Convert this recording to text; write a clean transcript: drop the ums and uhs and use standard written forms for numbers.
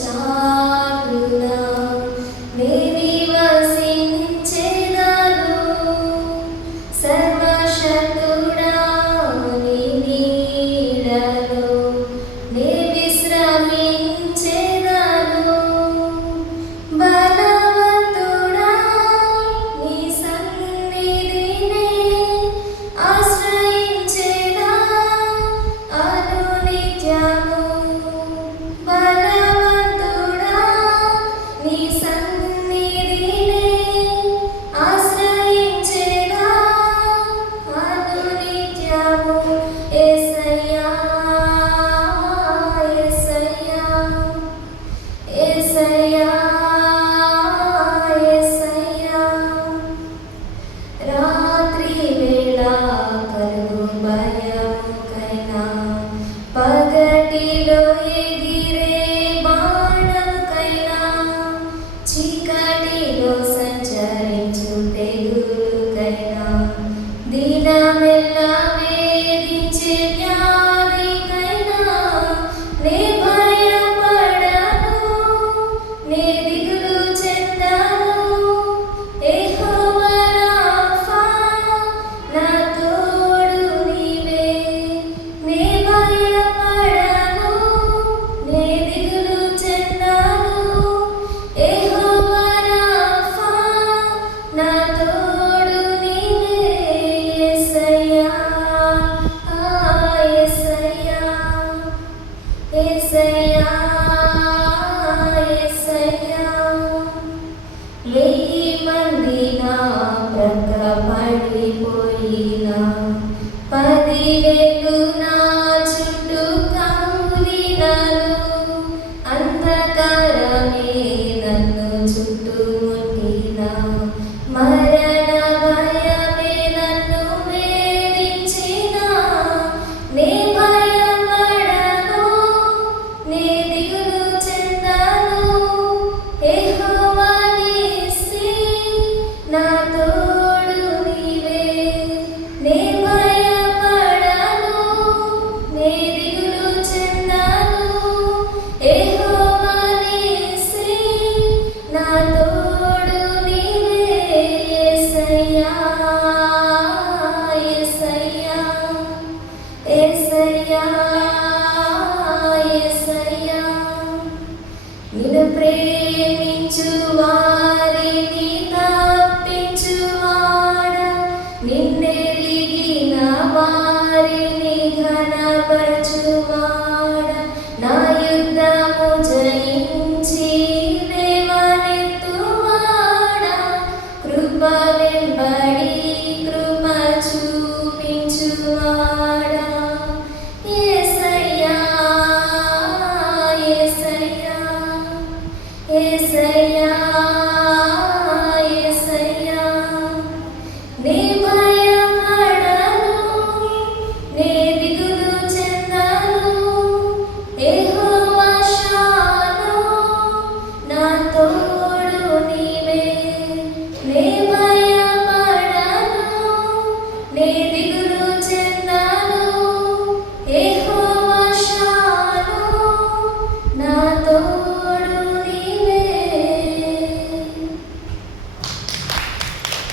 చాటునా దేవి వసించెదను, సర్వశక్తుడా నీ నీడలో నే విశ్రమించెదను. బలవంతుడా నీ సన్నిధినే ఆశ్రయించెదా అనునిత్యము. రాత్రి వేళ కలుగు భయముకైనా, పగటిలో ఎగిరే బాణముకైనా, చీకటిలో సంచరించు తెగులుకైనా, దినమెల్లా వేధించే వ్యాధికైనా నే భయపడను, నే దిగులు చెందను. యెహోవా రాఫా నా తోడు నీవే, నే భయపడను, నే దిగులు చెందను. యెహోవా రాఫా నా తోడు నీవే. యేసయ్యా యేసయ్యా యేసయ్యా యేసయ్యా. 1000 మంది నా ప్రక్క పడిపోయినా, 10,000 నా చుట్టూ కమ్మినను, అంధకారమే నన్ను చుట్టుముట్టినా, మరణ భయమే నన్ను వేధించినా, నే భయపడను, నే దిగులు చెందను. యెహోవా నీసీ నా తోడు నీవే, నే భయపడను, నే దిగులు చెందను. యెహోవా నీసీ నా తోడు నీవే. యేసయ్యా యేసయ్యా యేసయ్యా యేసయ్యా. నిన్ను ప్రేమించు వారిని తప్పించువాడా, నిన్నెరిగిన వారిని ఘనపరచువాడా, నా యుద్ధము జయించు